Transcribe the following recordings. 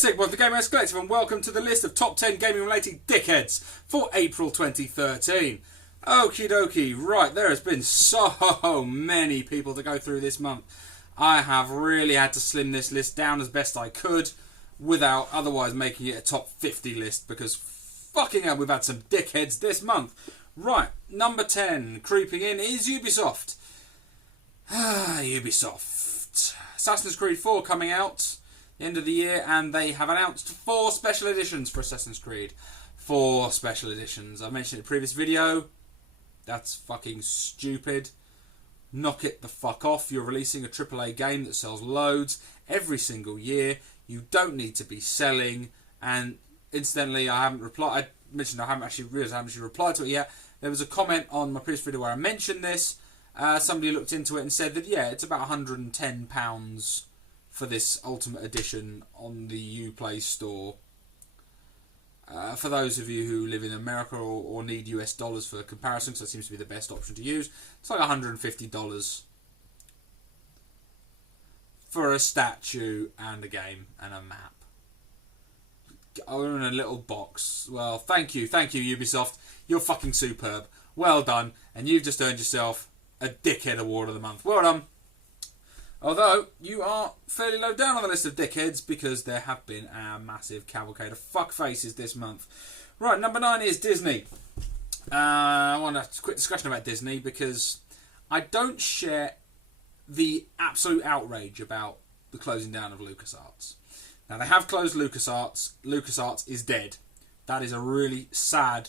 SickBoy, the Gamers Collective, and welcome to the list of top 10 gaming-related dickheads for April 2013. Okie dokie, right, there has been so many people to go through this month. I have really had to slim this list down as best I could without otherwise making it a top 50 list, because fucking hell, we've had some dickheads this month. Right, number 10, creeping in, is Ubisoft. Ubisoft. Assassin's Creed 4 coming out the end of the year, and they have announced 4 special editions for Assassin's Creed. 4 special editions. I mentioned in a previous video. That's fucking stupid. Knock it the fuck off. You're releasing a AAA game that sells loads every single year. You don't need to be selling. And incidentally, I haven't replied. I mentioned I haven't actually replied to it yet. There was a comment on my previous video where I mentioned this. Somebody looked into it and said that yeah, it's about £110 for this Ultimate Edition on the Uplay store. For those of you who live in America or need US dollars for comparison, because that seems to be the best option to use, it's like $150 for a statue and a game and a map. Oh, in a little box. Well, thank you Ubisoft. You're fucking superb. Well done, and you've just earned yourself a Dickhead Award of the Month. Well done. Although, you are fairly low down on the list of dickheads because there have been a massive cavalcade of fuckfaces this month. Right, number 9 is Disney. I want a quick discussion about Disney because I don't share the absolute outrage about the closing down of LucasArts. Now, they have closed LucasArts. LucasArts is dead. That is a really sad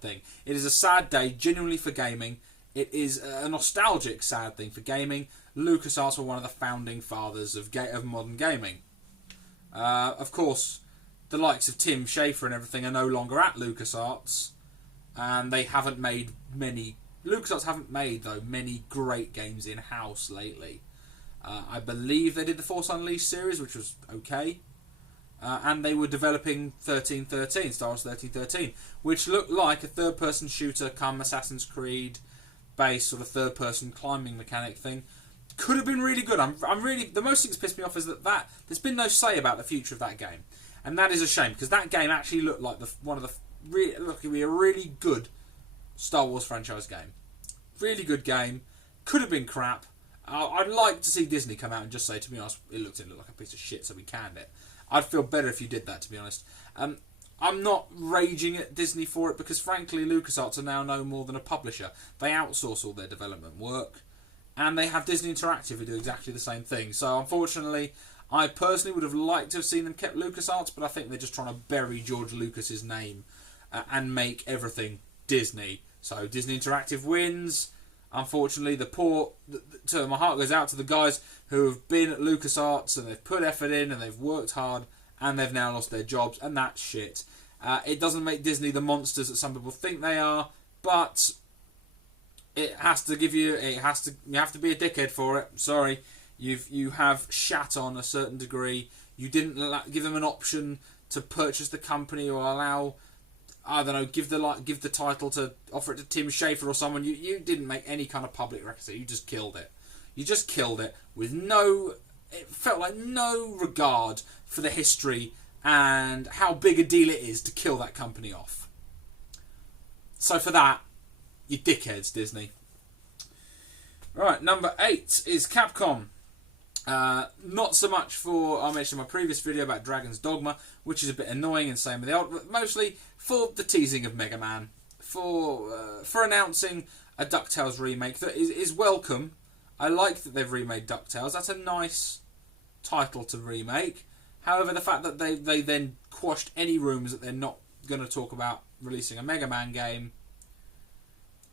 thing. It is a sad day, genuinely, for gaming. It is a nostalgic, sad thing for gaming. LucasArts were one of the founding fathers of modern gaming. Of course, the likes of Tim Schafer and everything are no longer at LucasArts, and they haven't made many. LucasArts haven't made though many great games in house lately. I believe they did the Force Unleashed series, which was okay, and they were developing 1313, Star Wars 1313, which looked like a third-person shooter, come Assassin's Creed based sort of third-person climbing mechanic thing. Could have been really good. I'm really, the most thing that's pissed me off is that there's been no say about the future of that game, and that is a shame because that game actually looked like looked to be a really good Star Wars franchise game. Really good game. Could have been crap. I'd like to see Disney come out and just say, to be honest, it looked like a piece of shit, so we canned it. I'd feel better if you did that, to be honest. I'm not raging at Disney for it because, frankly, LucasArts are now no more than a publisher. They outsource all their development work, and they have Disney Interactive who do exactly the same thing. So, unfortunately, I personally would have liked to have seen them kept LucasArts, but I think they're just trying to bury George Lucas's name and make everything Disney. So, Disney Interactive wins. Unfortunately, my heart goes out to the guys who have been at LucasArts and they've put effort in and they've worked hard and they've now lost their jobs, and that's shit. It doesn't make Disney the monsters that some people think they are, but it has to give you. You have to be a dickhead for it. Sorry, you have shat on a certain degree. You didn't give them an option to purchase the company or allow, I don't know, give the title to offer it to Tim Schafer or someone. You didn't make any kind of public record. You just killed it. You just killed it with no. It felt like no regard for the history and how big a deal it is to kill that company off. So for that, you dickheads, Disney. Right, number 8 is Capcom. Not so much for, I mentioned in my previous video about Dragon's Dogma, which is a bit annoying and same with the old, but mostly for the teasing of Mega Man, for announcing a DuckTales remake that is welcome. I like that they've remade DuckTales. That's a nice title to remake. However, the fact that they then quashed any rumours that they're not going to talk about releasing a Mega Man game,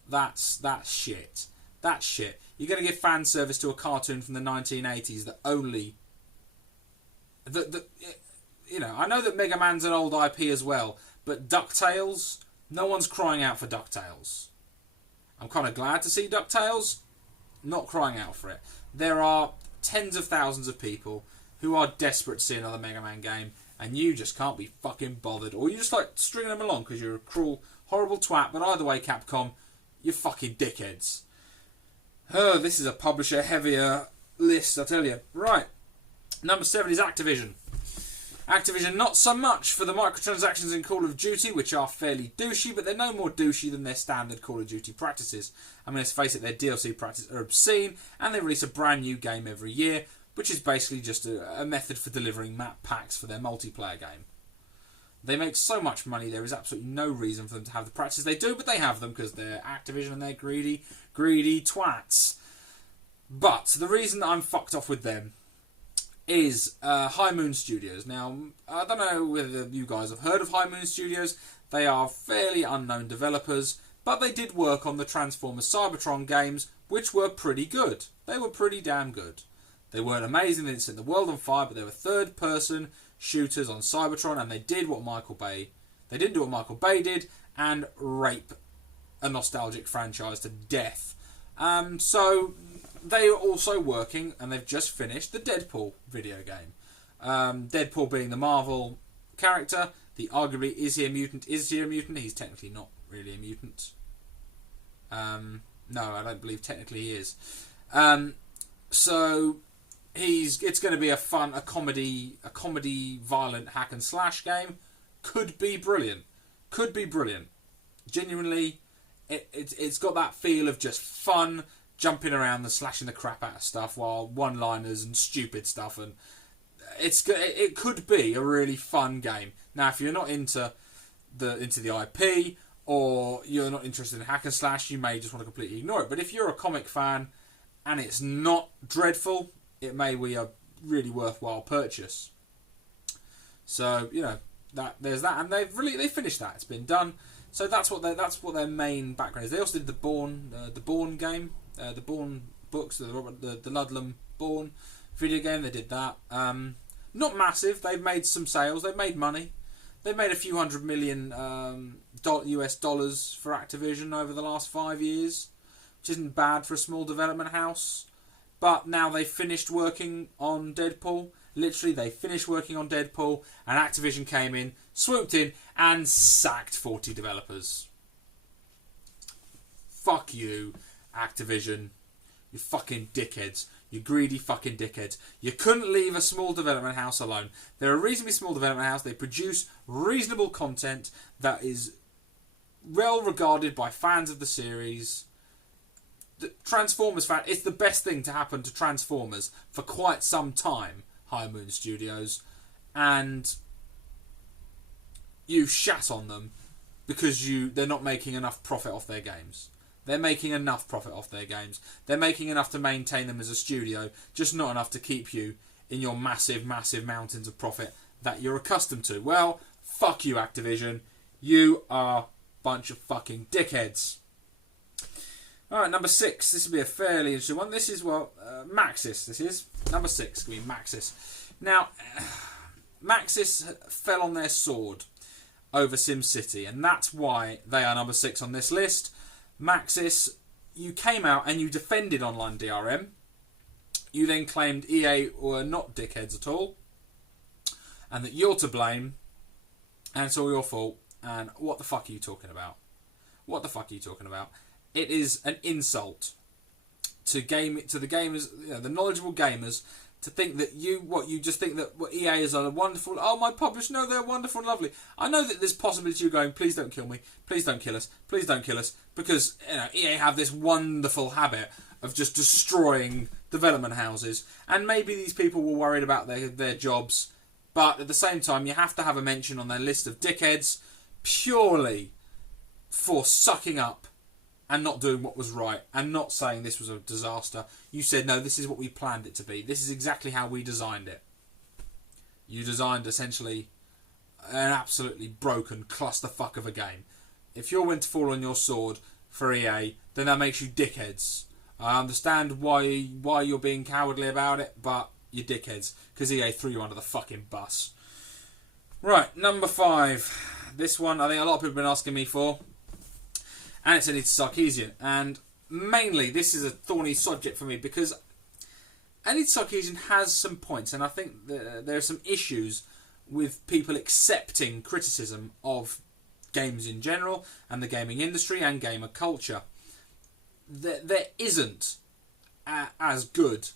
that's shit. That's shit. You're going to give fan service to a cartoon from the 1980s that only... I know that Mega Man's an old IP as well, but DuckTales, no one's crying out for DuckTales. I'm kind of glad to see DuckTales, not crying out for it. There are tens of thousands of people who are desperate to see another Mega Man game, and you just can't be fucking bothered. Or you just like stringing them along because you're a cruel, horrible twat, but either way, Capcom, you're fucking dickheads. This is a publisher-heavier list, I tell you. Right, number 7 is Activision. Activision, not so much for the microtransactions in Call of Duty, which are fairly douchey, but they're no more douchey than their standard Call of Duty practices. I mean, let's face it, their DLC practices are obscene, and they release a brand new game every year, which is basically just a method for delivering map packs for their multiplayer game. They make so much money, there is absolutely no reason for them to have the practices they do, but they have them because they're Activision and they're greedy twats. But the reason that I'm fucked off with them is High Moon Studios. Now, I don't know whether you guys have heard of High Moon Studios. They are fairly unknown developers, but they did work on the Transformers Cybertron games, which were pretty good. They were pretty damn good. They weren't amazing, they didn't set the world on fire, but they were third-person shooters on Cybertron, and they did what Michael Bay... They didn't do what Michael Bay did, and rape a nostalgic franchise to death. So... They are also working, and they've just finished the Deadpool video game. Deadpool being the Marvel character, the arguably is he a mutant? Is he a mutant? He's technically not really a mutant. No, I don't believe technically he is. So it's going to be a comedy, violent hack and slash game. Could be brilliant. Genuinely, it's got that feel of just fun. Jumping around and slashing the crap out of stuff while one-liners and stupid stuff, and it could be a really fun game. Now, if you're not into the IP or you're not interested in hack and slash, you may just want to completely ignore it. But if you're a comic fan and it's not dreadful, it may be a really worthwhile purchase. So there's that, and they finished that. It's been done. So that's what their main background is. They also did the Bourne game. The Bourne books, the Ludlum Bourne video game, they did that. Not massive. They've made some sales. They've made money. They've made a few $100 million US dollars for Activision over the last 5 years, which isn't bad for a small development house. But now they've finished working on Deadpool. Literally, they finished working on Deadpool, and Activision came in, swooped in, and sacked 40 developers. Fuck you, Activision, you fucking dickheads, you greedy fucking dickheads. You couldn't leave a small development house alone. They're a reasonably small development house. They produce reasonable content that is well regarded by fans of the series. The Transformers fan, it's the best thing to happen to Transformers for quite some time, High Moon Studios, and you shat on them because they're not making enough profit off their games. They're making enough profit off their games. They're making enough to maintain them as a studio, just not enough to keep you in your massive, massive mountains of profit that you're accustomed to. Well, fuck you, Activision. You are a bunch of fucking dickheads. Alright, number 6. This will be a fairly interesting one. This is, Maxis. This is number 6. It's going to be Maxis. Now, Maxis fell on their sword over SimCity, and that's why they are number 6 on this list. Maxis, you came out and you defended online DRM. You then claimed EA were not dickheads at all, and that you're to blame, and it's all your fault. And what the fuck are you talking about? What the fuck are you talking about? It is an insult to the gamers, the knowledgeable gamers, to think that you just think that EA is a wonderful, my publisher, no, they're wonderful and lovely. I know that there's possibility you're going, please don't kill me, please don't kill us, please don't kill us, because EA have this wonderful habit of just destroying development houses, and maybe these people were worried about their jobs, but at the same time you have to have a mention on their list of dickheads purely for sucking up and not doing what was right, and not saying this was a disaster. You said, no, this is what we planned it to be. This is exactly how we designed it. You designed, essentially, an absolutely broken clusterfuck of a game. If you're willing to fall on your sword for EA, then that makes you dickheads. I understand why you're being cowardly about it, but you're dickheads, because EA threw you under the fucking bus. Right, number 5. This one, I think a lot of people have been asking me for. And it's Anita Sarkeesian. And mainly, this is a thorny subject for me because Anita Sarkeesian has some points, and I think there are some issues with people accepting criticism of games in general, and the gaming industry, and gamer culture. There isn't as good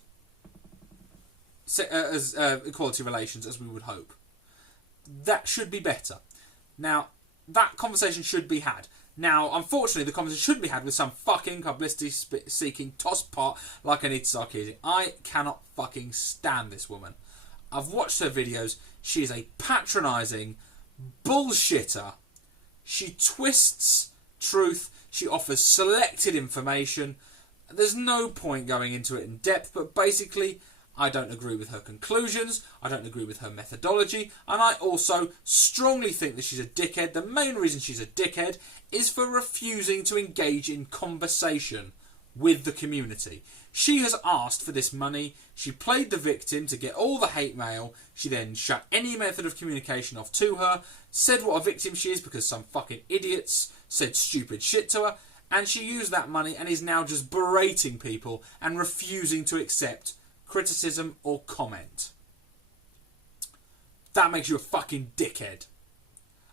as equality relations as we would hope. that should be better. Now, that conversation should be had. Now, unfortunately, the conversation shouldn't be had with some fucking publicity-seeking tosspot like Anita Sarkeesian. I cannot fucking stand this woman. I've watched her videos. She is a patronising bullshitter. She twists truth. She offers selected information. There's no point going into it in depth, but basically, I don't agree with her conclusions, I don't agree with her methodology, and I also strongly think that she's a dickhead. The main reason she's a dickhead is for refusing to engage in conversation with the community. She has asked for this money, she played the victim to get all the hate mail, she then shut any method of communication off to her, said what a victim she is because some fucking idiots said stupid shit to her, and she used that money and is now just berating people and refusing to accept criticism or comment. That makes you a fucking dickhead.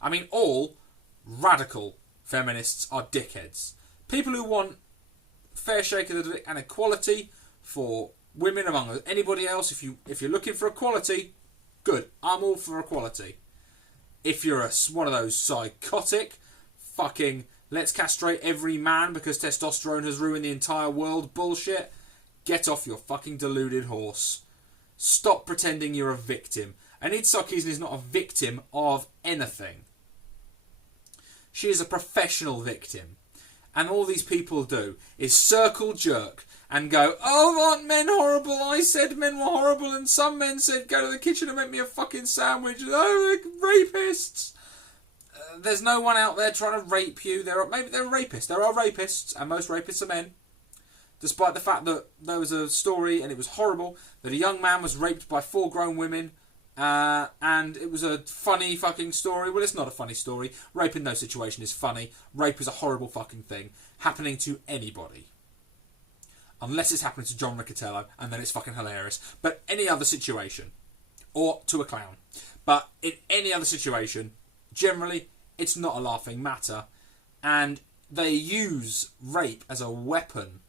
I mean, all radical feminists are dickheads. People who want fair shake of the dick and equality for women among anybody else. If you're looking for equality, good. I'm all for equality. If you're one of those psychotic fucking let's castrate every man because testosterone has ruined the entire world bullshit, get off your fucking deluded horse. Stop pretending you're a victim. Anita Sarkeesian is not a victim of anything. She is a professional victim. And all these people do is circle jerk and go, oh, aren't men horrible? I said men were horrible and some men said go to the kitchen and make me a fucking sandwich. Oh, they're rapists. There's no one out there trying to rape you. Maybe they're rapists. There are rapists, and most rapists are men. Despite the fact that there was a story, and it was horrible, that a young man was raped by 4 grown women, and it was a funny fucking story. Well, it's not a funny story. Rape in no situation is funny. Rape is a horrible fucking thing, happening to anybody. Unless it's happening to John Riccatello, and then it's fucking hilarious. But any other situation, or to a clown. But in any other situation, generally, it's not a laughing matter. And they use rape as a weapon.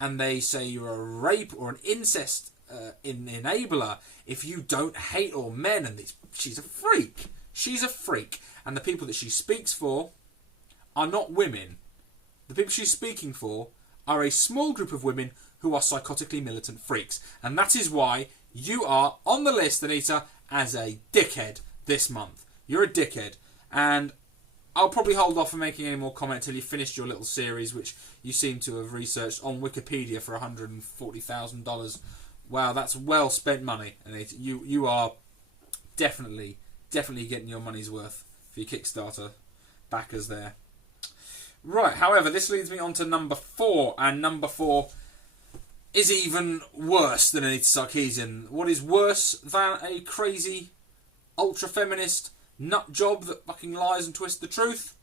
And they say you're a rape or an incest enabler if you don't hate all men. And she's a freak. She's a freak. And the people that she speaks for are not women. The people she's speaking for are a small group of women who are psychotically militant freaks. And that is why you are on the list, Anita, as a dickhead this month. You're a dickhead. And I'll probably hold off on making any more comment till you've finished your little series, which you seem to have researched on Wikipedia for $140,000. Wow, that's well spent money. And you are definitely getting your money's worth for your Kickstarter backers there. Right, however, this leads me on to number 4, and number 4 is even worse than Anita Sarkeesian. What is worse than a crazy, ultra-feminist nut job that fucking lies and twists the truth?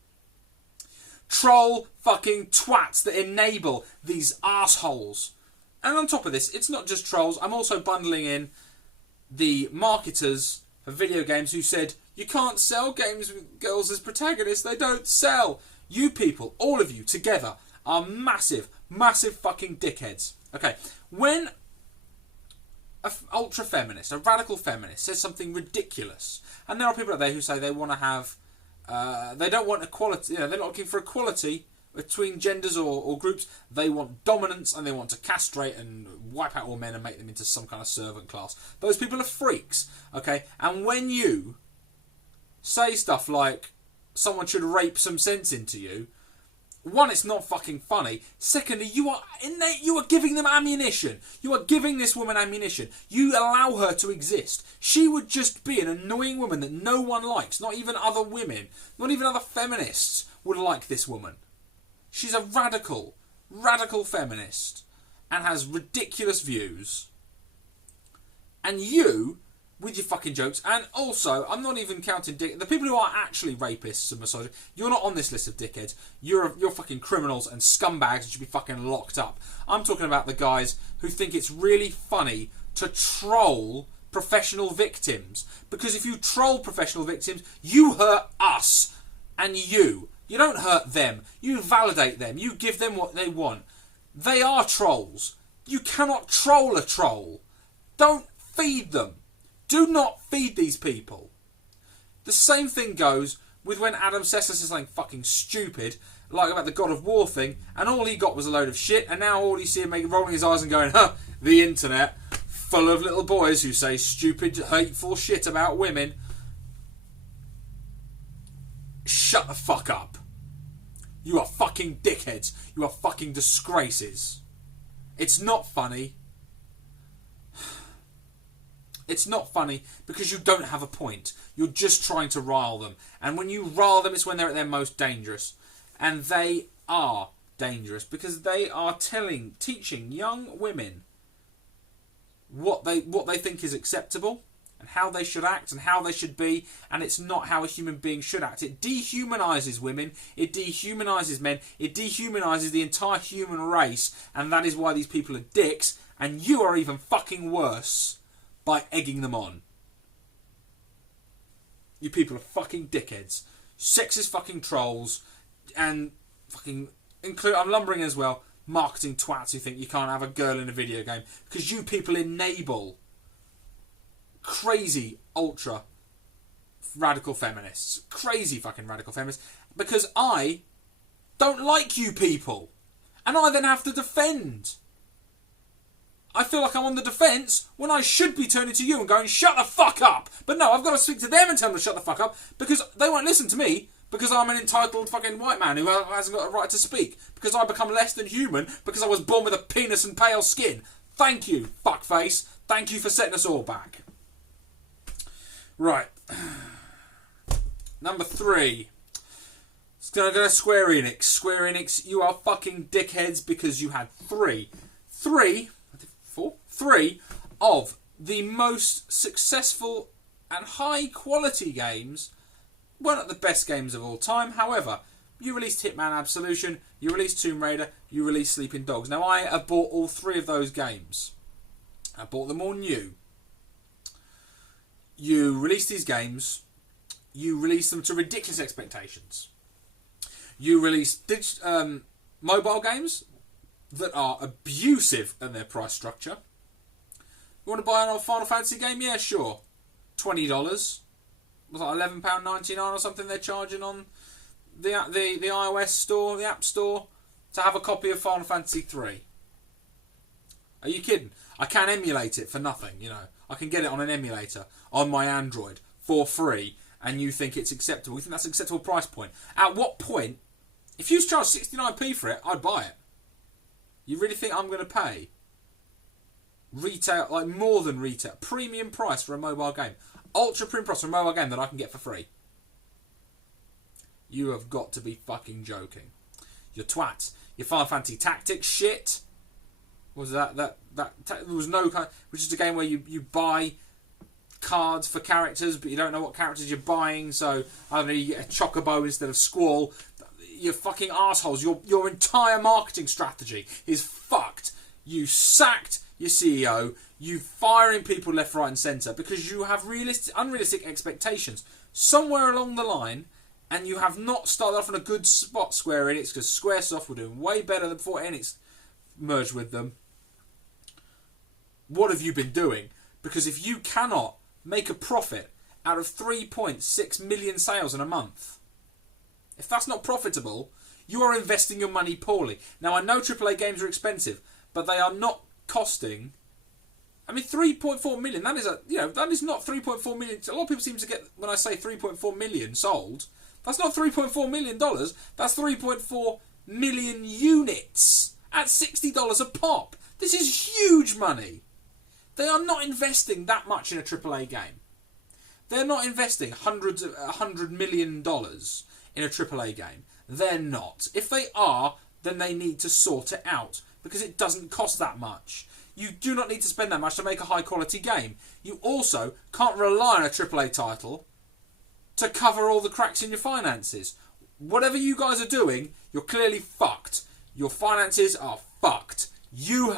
Troll fucking twats that enable these assholes. And on top of this, it's not just trolls. I'm also bundling in the marketers for video games who said, you can't sell games with girls as protagonists. They don't sell. You people, all of you together, are massive, massive fucking dickheads. Okay, when an ultra-feminist, a radical feminist, says something ridiculous, and there are people out there who say they want to have, they don't want equality, they're not looking for equality between genders or groups, they want dominance and they want to castrate and wipe out all men and make them into some kind of servant class. Those people are freaks, okay? And when you say stuff like, someone should rape some sense into you, one, it's not fucking funny. Secondly, you are giving them ammunition. You are giving this woman ammunition. You allow her to exist. She would just be an annoying woman that no one likes. Not even other women. Not even other feminists would like this woman. She's a radical feminist and has ridiculous views. And you, with your fucking jokes, and also, I'm not even counting the people who are actually rapists and misogynists. You're not on this list of dickheads. You're fucking criminals and scumbags and should be fucking locked up. I'm talking about the guys who think it's really funny to troll professional victims. Because if you troll professional victims, you hurt us and you. You don't hurt them. You validate them. You give them what they want. They are trolls. You cannot troll a troll. Don't feed them. Do not feed these people. The same thing goes with when Adam says something fucking stupid, like about the God of War thing, and all he got was a load of shit, and now all you see him rolling his eyes and going, huh, the internet, full of little boys who say stupid, hateful shit about women. Shut the fuck up. You are fucking dickheads. You are fucking disgraces. It's not funny. It's not funny because you don't have a point. You're just trying to rile them. And when you rile them, it's when they're at their most dangerous. And they are dangerous because they are teaching young women what they think is acceptable and how they should act and how they should be. And it's not how a human being should act. It dehumanises women. It dehumanises men. It dehumanises the entire human race. And that is why these people are dicks. And you are even fucking worse by egging them on. You people are fucking dickheads. Sexist fucking trolls. And fucking... I'm lumbering as well. Marketing twats who think you can't have a girl in a video game. Because you people enable crazy ultra radical feminists. Crazy fucking radical feminists. Because I don't like you people. And I then have to defend. I feel like I'm on the defence when I should be turning to you and going, shut the fuck up. But no, I've got to speak to them and tell them to shut the fuck up because they won't listen to me because I'm an entitled fucking white man who hasn't got a right to speak. Because I become less than human because I was born with a penis and pale skin. Thank you, fuckface. Thank you for setting us all back. Right. Number 3. It's going to go to Square Enix. Square Enix, you are fucking dickheads because you had three of the most successful and high quality games. Well, not the best games of all time. However, you released Hitman Absolution, you released Tomb Raider, you released Sleeping Dogs. Now, I have bought all 3 of those games. I bought them all new. You released these games. You released them to ridiculous expectations. You released mobile games that are abusive in their price structure. You want to buy an old Final Fantasy game? Yeah, sure. $20. Was like £11.99 or something they're charging on the iOS store, the App Store, to have a copy of Final Fantasy 3. Are you kidding? I can emulate it for nothing, you know. I can get it on an emulator on my Android for free, and you think it's acceptable. You think that's an acceptable price point. At what point, if you charge 69p for it, I'd buy it. You really think I'm going to pay retail, like more than retail, premium price for a mobile game? Ultra premium price for a mobile game that I can get for free? You have got to be fucking joking. Your twats. Your Final Fantasy Tactics shit. Was that there was no kind, which is a game where you buy cards for characters, but you don't know what characters you're buying. So I don't know, you get a Chocobo instead of Squall. You fucking assholes. Your entire marketing strategy is fucked. You sacked your CEO. You firing people left, right, and centre because you have unrealistic expectations somewhere along the line, and you have not started off on a good spot, Square Enix, because Squaresoft were doing way better than before Enix merged with them. What have you been doing? Because if you cannot make a profit out of 3.6 million sales in a month, if that's not profitable, you are investing your money poorly. Now, I know AAA games are expensive, but they are not costing... I mean, 3.4 million, that is not 3.4 million. A lot of people seem to get, when I say 3.4 million sold, that's not $3.4 million. That's 3.4 million units at $60 a pop. This is huge money. They are not investing that much in a AAA game. They're not investing $100 million in a AAA game. They're not. If they are, then they need to sort it out because it doesn't cost that much. You do not need to spend that much to make a high quality game. You also can't rely on a AAA title to cover all the cracks in your finances. Whatever you guys are doing, you're clearly fucked. Your finances are fucked. You're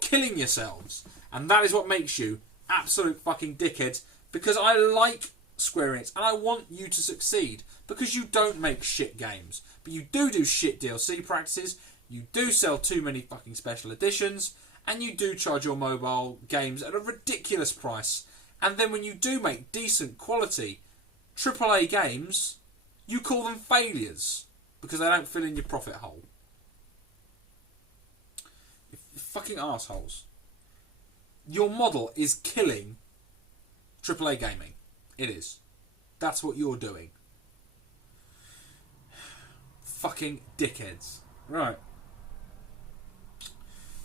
killing yourselves. And that is what makes you absolute fucking dickheads, because I like Square Enix and I want you to succeed, because you don't make shit games, but you do shit DLC practices, you do sell too many fucking special editions, and you do charge your mobile games at a ridiculous price. And then when you do make decent quality AAA games, you call them failures because they don't fill in your profit hole. You fucking assholes. Your model is killing AAA gaming. It is. That's what you're doing. Fucking dickheads. Right.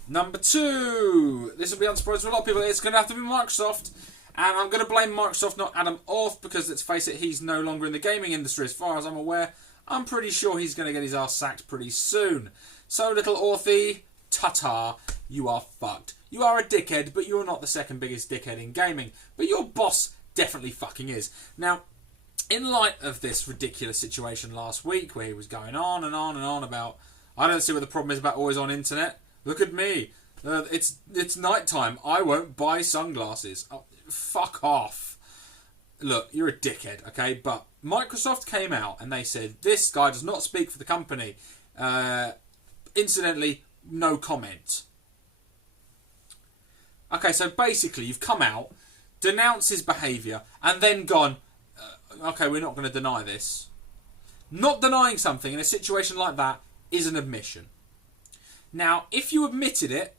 Number 2. This will be unsurprising to a lot of people. It's going to have to be Microsoft. And I'm going to blame Microsoft, not Adam Orth, because let's face it, he's no longer in the gaming industry as far as I'm aware. I'm pretty sure he's going to get his ass sacked pretty soon. So, little Orthy, ta-ta, you are fucked. You are a dickhead, but you're not the second biggest dickhead in gaming. But your boss definitely fucking is. Now, in light of this ridiculous situation last week, where he was going on and on and on about, I don't see what the problem is about always on internet. Look at me. It's night time. I won't buy sunglasses. Oh, fuck off. Look, you're a dickhead, okay? But Microsoft came out and they said, this guy does not speak for the company. Incidentally, no comment. Okay, so basically you've come out, denounced his behaviour, and then gone, okay, we're not going to deny this. Not denying something in a situation like that is an admission. Now, if you admitted it,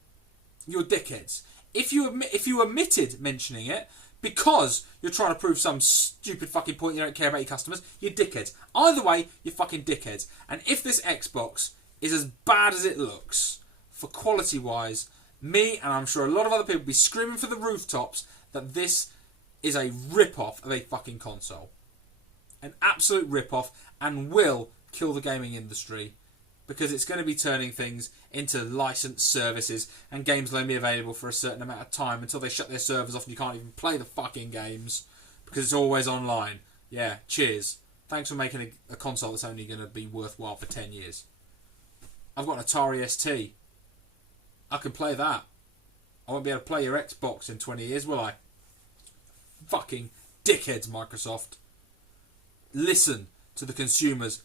you're dickheads. If you omitted mentioning it because you're trying to prove some stupid fucking point you don't care about your customers, you're dickheads. Either way, you're fucking dickheads. And if this Xbox is as bad as it looks, for quality-wise, me and I'm sure a lot of other people will be screaming for the rooftops that this is a rip-off of a fucking console. An absolute rip-off, and will kill the gaming industry because it's going to be turning things into licensed services and games will only be available for a certain amount of time until they shut their servers off and you can't even play the fucking games because it's always online. Yeah, cheers. Thanks for making a console that's only going to be worthwhile for 10 years. I've got an Atari ST. I can play that. I won't be able to play your Xbox in 20 years, will I? Fucking dickheads, Microsoft. Listen to the consumers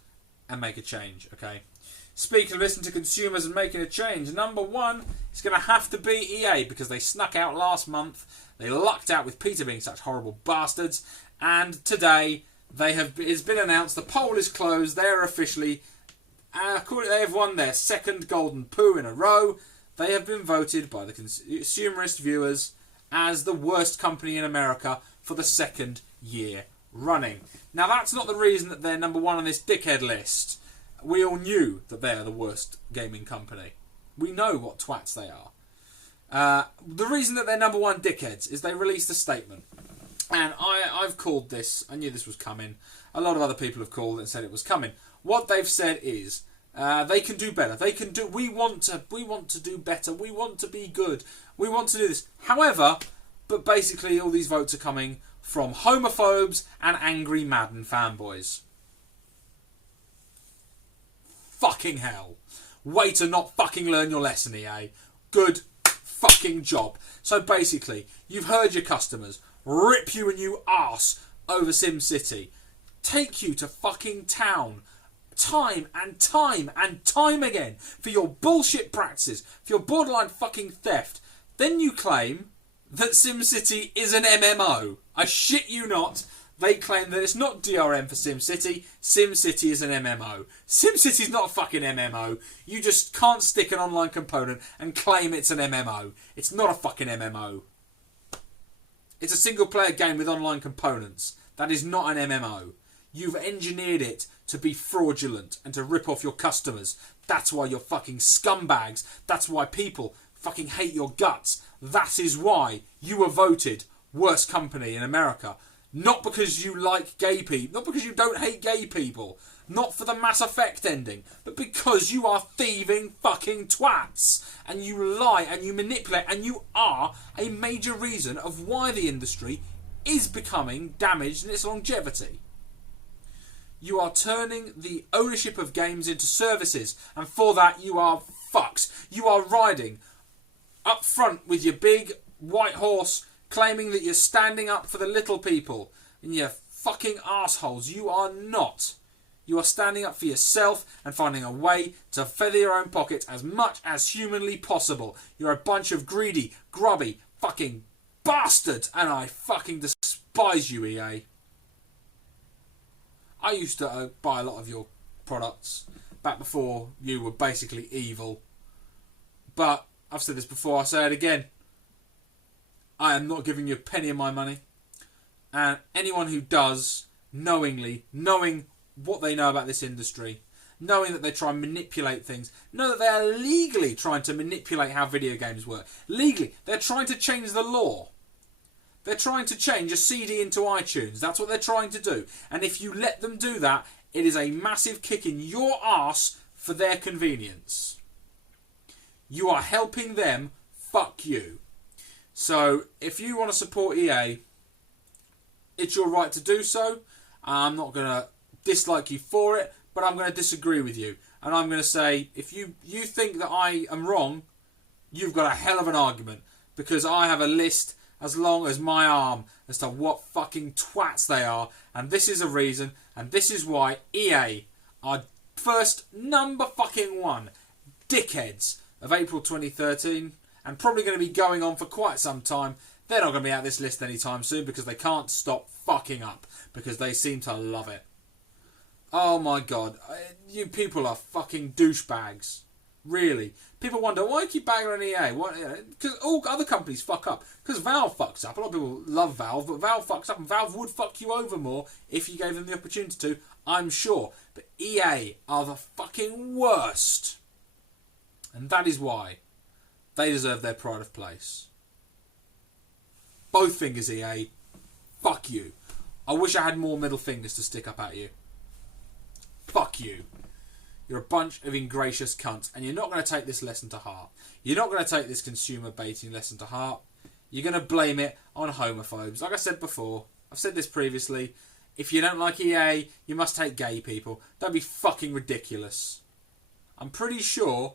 and make a change, okay? Speaking of listening to consumers and making a change, number 1 is going to have to be EA because they snuck out last month. They lucked out with Peter being such horrible bastards. And today, it's been announced the poll is closed. They're officially, they have won their second golden poo in a row. They have been voted by the consumerist viewers as the worst company in America for the second year running. Now, that's not the reason that they're number 1 on this dickhead list. We all knew that they are the worst gaming company. We know what twats they are. The reason that they're number 1 dickheads is they released a statement. And I've called this, I knew this was coming. A lot of other people have called it and said it was coming. What they've said is, they can do better. We want to do better. We want to be good. We want to do this. However, but basically all these votes are coming from homophobes and angry Madden fanboys. Fucking hell. Way to not fucking learn your lesson, EA. Good fucking job. So basically, you've heard your customers rip you a new arse over SimCity. Take you to fucking town. Time and time and time again for your bullshit practices, for your borderline fucking theft. Then you claim that SimCity is an MMO. I shit you not. They claim that it's not DRM for SimCity. SimCity is an MMO. SimCity's not a fucking MMO. You just can't stick an online component and claim it's an MMO. It's not a fucking MMO. It's a single player game with online components. That is not an MMO. You've engineered it to be fraudulent and to rip off your customers. That's why you're fucking scumbags. That's why people fucking hate your guts. That is why you were voted worst company in America. Not because you like gay people. Not because you don't hate gay people. Not for the Mass Effect ending. But because you are thieving fucking twats. And you lie and you manipulate. And you are a major reason of why the industry is becoming damaged in its longevity. You are turning the ownership of games into services. And for that you are fucks. You are riding up front with your big white horse, claiming that you're standing up for the little people. And you fucking assholes. You are not. You are standing up for yourself and finding a way to feather your own pockets as much as humanly possible. You're a bunch of greedy, grubby, fucking bastards. And I fucking despise you, EA. I used to buy a lot of your products back before you were basically evil. But I've said this before, I'll say it again. I am not giving you a penny of my money. And anyone who does, knowing what they know about this industry, knowing that they try and manipulate things, know that they are legally trying to manipulate how video games work. Legally, they're trying to change the law. They're trying to change a CD into iTunes. That's what they're trying to do. And if you let them do that, it is a massive kick in your arse for their convenience. You are helping them fuck you. So, if you want to support EA, it's your right to do so. I'm not going to dislike you for it, but I'm going to disagree with you. And I'm going to say, if you think that I am wrong, you've got a hell of an argument. Because I have a list as long as my arm as to what fucking twats they are. And this is a reason, and this is why EA are first number fucking one. Dickheads of April 2013. And probably going to be going on for quite some time. They're not going to be out this list anytime soon because they can't stop fucking up. Because they seem to love it. Oh my god. You people are fucking douchebags. Really. People wonder, why do you keep bagging on EA? Because all other companies fuck up. Because Valve fucks up. A lot of people love Valve, but Valve fucks up. And Valve would fuck you over more if you gave them the opportunity to, I'm sure. But EA are the fucking worst. And that is why they deserve their pride of place. Both fingers, EA. Fuck you. I wish I had more middle fingers to stick up at you. Fuck you. You're a bunch of ingracious cunts. And you're not going to take this lesson to heart. You're not going to take this consumer baiting lesson to heart. You're going to blame it on homophobes. Like I said before, I've said this previously. If you don't like EA, you must hate gay people. Don't be fucking ridiculous. I'm pretty sure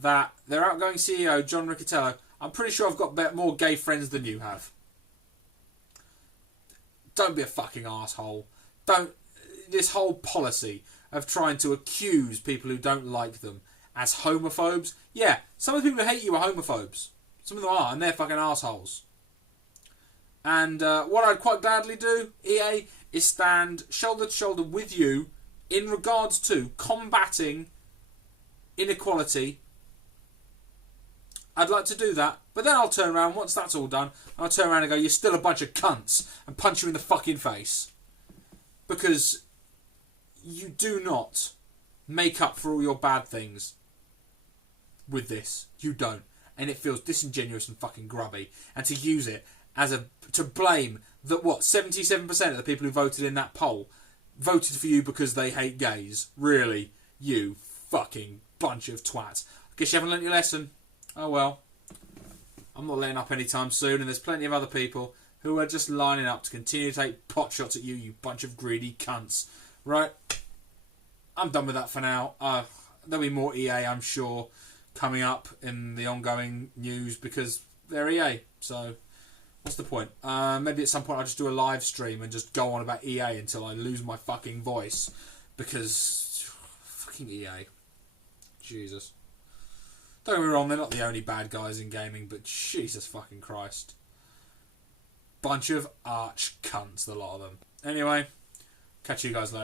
that their outgoing CEO, John Riccitiello, I'm pretty sure I've got more gay friends than you have. Don't be a fucking arsehole. This whole policy of trying to accuse people who don't like them as homophobes. Yeah, some of the people who hate you are homophobes. Some of them are, and they're fucking arseholes. And what I'd quite gladly do, EA, is stand shoulder to shoulder with you in regards to combating inequality. I'd like to do that, but then I'll turn around, once that's all done, I'll turn around and go, you're still a bunch of cunts, and punch you in the fucking face. Because you do not make up for all your bad things with this. You don't. And it feels disingenuous and fucking grubby. And to use it as to blame that, 77% of the people who voted in that poll voted for you because they hate gays. Really? You fucking bunch of twats. I guess you haven't learnt your lesson. Oh well. I'm not letting up anytime soon, and there's plenty of other people who are just lining up to continue to take pot shots at you, you bunch of greedy cunts. Right? I'm done with that for now. There'll be more EA, I'm sure, coming up in the ongoing news because they're EA. So, what's the point? Maybe at some point I'll just do a live stream and just go on about EA until I lose my fucking voice. Because, fucking EA. Jesus. Don't get me wrong, they're not the only bad guys in gaming, but Jesus fucking Christ. Bunch of arch cunts, the lot of them. Anyway, catch you guys later.